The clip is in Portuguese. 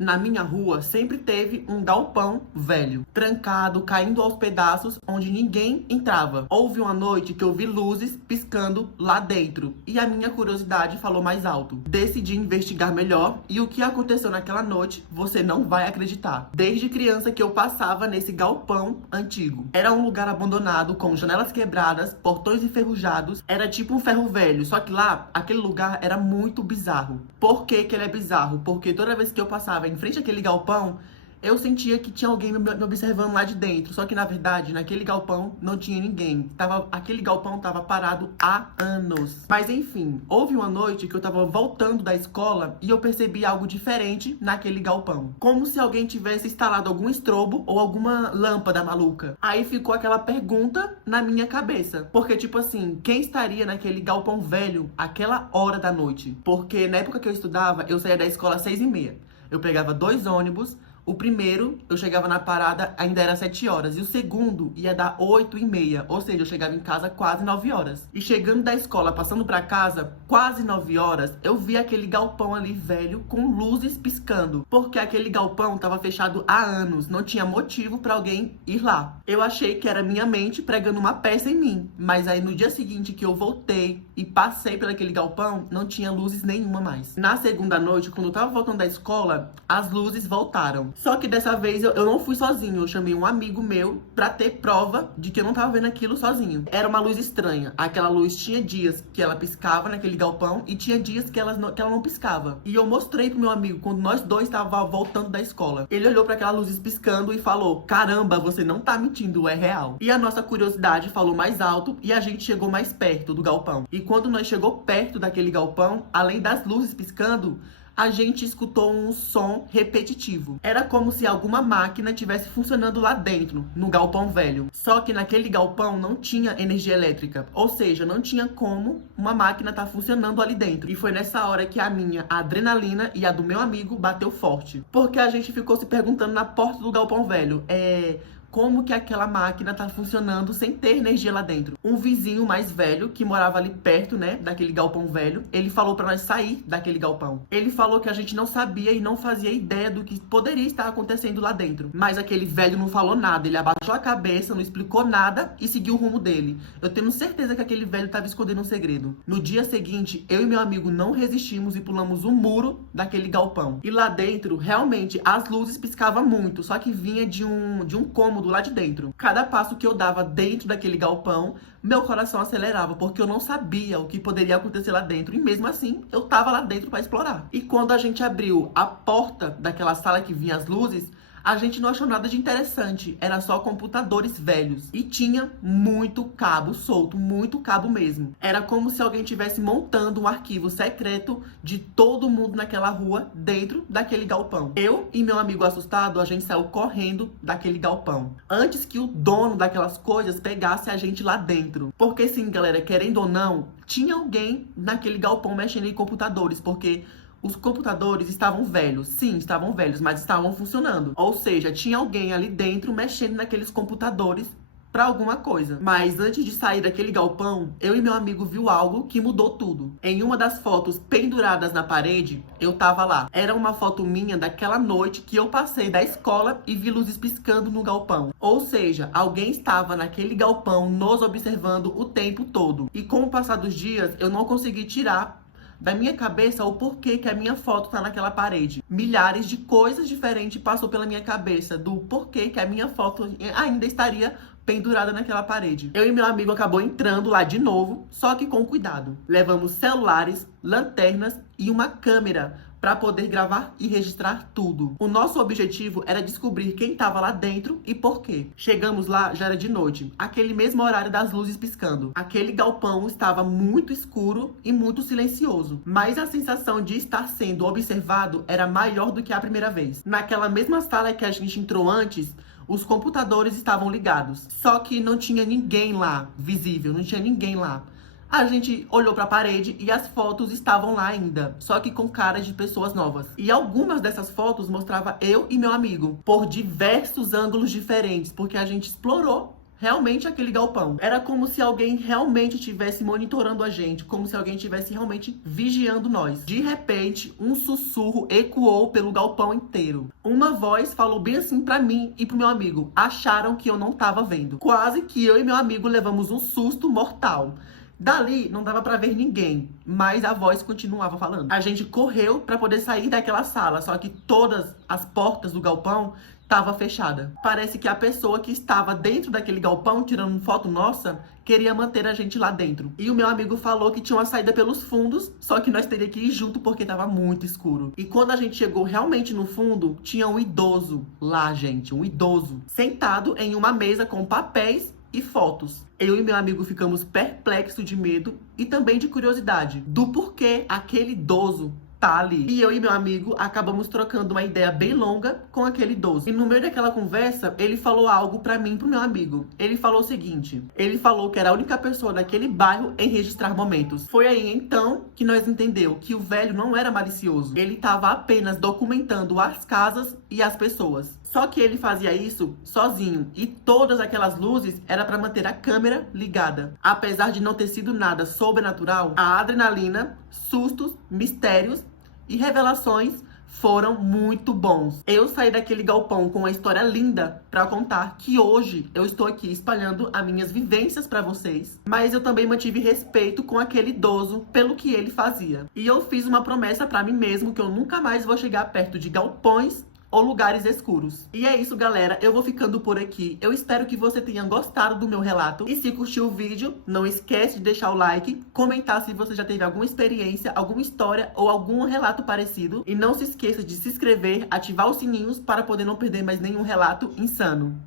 Na minha rua sempre teve um galpão velho, trancado, caindo aos pedaços, onde ninguém entrava. Houve uma noite que eu vi luzes piscando lá dentro e a minha curiosidade falou mais alto. Decidi investigar melhor e o que aconteceu naquela noite você não vai acreditar. Desde criança que eu passava nesse galpão antigo. Era um lugar abandonado com janelas quebradas, portões enferrujados, era tipo um ferro velho, só que lá, aquele lugar era muito bizarro. Por que que ele é bizarro? Porque toda vez que eu passava em frente àquele galpão, eu sentia que tinha alguém me observando lá de dentro. Só que, na verdade, naquele galpão não tinha ninguém. Aquele galpão tava parado há anos. Mas, enfim, houve uma noite que eu tava voltando da escola e eu percebi algo diferente naquele galpão. Como se alguém tivesse instalado algum estrobo ou alguma lâmpada maluca. Aí ficou aquela pergunta na minha cabeça. Porque, tipo assim, quem estaria naquele galpão velho àquela hora da noite? Porque na época que eu estudava, eu saía da escola às 6h30. Eu pegava 2 ônibus. O primeiro, eu chegava na parada, ainda era 7 horas. E o segundo ia dar 8h30. Ou seja, eu chegava em casa quase 9 horas. E chegando da escola, passando pra casa, quase 9 horas, eu vi aquele galpão ali velho com luzes piscando. Porque aquele galpão tava fechado há anos. Não tinha motivo pra alguém ir lá. Eu achei que era minha mente pregando uma peça em mim. Mas aí no dia seguinte que eu voltei e passei por aquele galpão, não tinha luzes nenhuma mais. Na segunda noite, quando eu tava voltando da escola, as luzes voltaram. Só que dessa vez eu não fui sozinho, eu chamei um amigo meu pra ter prova de que eu não tava vendo aquilo sozinho. Era uma luz estranha. Aquela luz tinha dias que ela piscava naquele galpão e tinha dias que ela não piscava. E eu mostrei pro meu amigo quando nós dois estávamos voltando da escola. Ele olhou pra aquelas luzes piscando e falou: "Caramba, você não tá mentindo, é real." E a nossa curiosidade falou mais alto e a gente chegou mais perto do galpão. E quando nós chegou perto daquele galpão, além das luzes piscando, a gente escutou um som repetitivo. Era como se alguma máquina estivesse funcionando lá dentro, no galpão velho. Só que naquele galpão não tinha energia elétrica. Ou seja, não tinha como uma máquina estar funcionando ali dentro. E foi nessa hora que a minha adrenalina e a do meu amigo bateu forte. Porque a gente ficou se perguntando na porta do galpão velho. Como que aquela máquina tá funcionando sem ter energia lá dentro? Um vizinho mais velho, que morava ali perto, né, daquele galpão velho, ele falou pra nós sair daquele galpão. Ele falou que a gente não sabia e não fazia ideia do que poderia estar acontecendo lá dentro. Mas aquele velho não falou nada, ele abaixou a cabeça, não explicou nada e seguiu o rumo dele. Eu tenho certeza que aquele velho tava escondendo um segredo. No dia seguinte, eu e meu amigo não resistimos e pulamos o muro daquele galpão. E lá dentro, realmente, as luzes piscavam muito, só que vinha de um cômodo lá de dentro. Cada passo que eu dava dentro daquele galpão, meu coração acelerava, porque eu não sabia o que poderia acontecer lá dentro. E mesmo assim, eu tava lá dentro para explorar. E quando a gente abriu a porta daquela sala que vinha as luzes, a gente não achou nada de interessante. Era só computadores velhos. E tinha muito cabo solto, muito cabo mesmo. Era como se alguém estivesse montando um arquivo secreto de todo mundo naquela rua dentro daquele galpão. Eu e meu amigo assustado, a gente saiu correndo daquele galpão. Antes que o dono daquelas coisas pegasse a gente lá dentro. Porque sim, galera, querendo ou não, tinha alguém naquele galpão mexendo em computadores. Porque os computadores estavam velhos. Sim, estavam velhos, mas estavam funcionando. Ou seja, tinha alguém ali dentro mexendo naqueles computadores pra alguma coisa. Mas antes de sair daquele galpão, eu e meu amigo viu algo que mudou tudo. Em uma das fotos penduradas na parede, eu tava lá. Era uma foto minha daquela noite que eu passei da escola e vi luzes piscando no galpão. Ou seja, alguém estava naquele galpão nos observando o tempo todo. E com o passar dos dias, eu não consegui tirar da minha cabeça o porquê que a minha foto tá naquela parede. Milhares de coisas diferentes passou pela minha cabeça do porquê que a minha foto ainda estaria pendurada naquela parede. Eu e meu amigo acabou entrando lá de novo, só que com cuidado. Levamos celulares, lanternas e uma câmera para poder gravar e registrar tudo. O nosso objetivo era descobrir quem estava lá dentro e por quê. Chegamos lá, já era de noite, aquele mesmo horário das luzes piscando. Aquele galpão estava muito escuro e muito silencioso, mas a sensação de estar sendo observado era maior do que a primeira vez. Naquela mesma sala que a gente entrou antes, os computadores estavam ligados, só que não tinha ninguém lá visível, não tinha ninguém lá. A gente olhou pra parede e as fotos estavam lá ainda, só que com caras de pessoas novas. E algumas dessas fotos mostrava eu e meu amigo, por diversos ângulos diferentes, porque a gente explorou realmente aquele galpão. Era como se alguém realmente estivesse monitorando a gente, como se alguém estivesse realmente vigiando nós. De repente, um sussurro ecoou pelo galpão inteiro. Uma voz falou bem assim pra mim e pro meu amigo. Acharam que eu não tava vendo. Quase que eu e meu amigo levamos um susto mortal. Dali não dava pra ver ninguém, mas a voz continuava falando. A gente correu pra poder sair daquela sala, só que todas as portas do galpão estavam fechadas. Parece que a pessoa que estava dentro daquele galpão tirando foto nossa queria manter a gente lá dentro. E o meu amigo falou que tinha uma saída pelos fundos, só que nós teríamos que ir junto porque tava muito escuro. E quando a gente chegou realmente no fundo, tinha um idoso lá, gente, um idoso, sentado em uma mesa com papéis e fotos. Eu e meu amigo ficamos perplexos de medo e também de curiosidade do porquê aquele idoso tá ali. E eu e meu amigo acabamos trocando uma ideia bem longa com aquele idoso. E no meio daquela conversa, ele falou algo pra mim e pro meu amigo. Ele falou o seguinte: ele falou que era a única pessoa daquele bairro em registrar momentos. Foi aí então que nós entendeu que o velho não era malicioso. Ele tava apenas documentando as casas e as pessoas. Só que ele fazia isso sozinho e todas aquelas luzes era para manter a câmera ligada. Apesar de não ter sido nada sobrenatural, a adrenalina, sustos, mistérios e revelações foram muito bons. Eu saí daquele galpão com uma história linda para contar, que hoje eu estou aqui espalhando as minhas vivências para vocês, mas eu também mantive respeito com aquele idoso pelo que ele fazia. E eu fiz uma promessa para mim mesmo que eu nunca mais vou chegar perto de galpões ou lugares escuros. E é isso, galera. Eu vou ficando por aqui. Eu espero que você tenha gostado do meu relato. E se curtiu o vídeo, não esquece de deixar o like, comentar se você já teve alguma experiência, alguma história ou algum relato parecido. E não se esqueça de se inscrever, ativar os sininhos para poder não perder mais nenhum relato insano.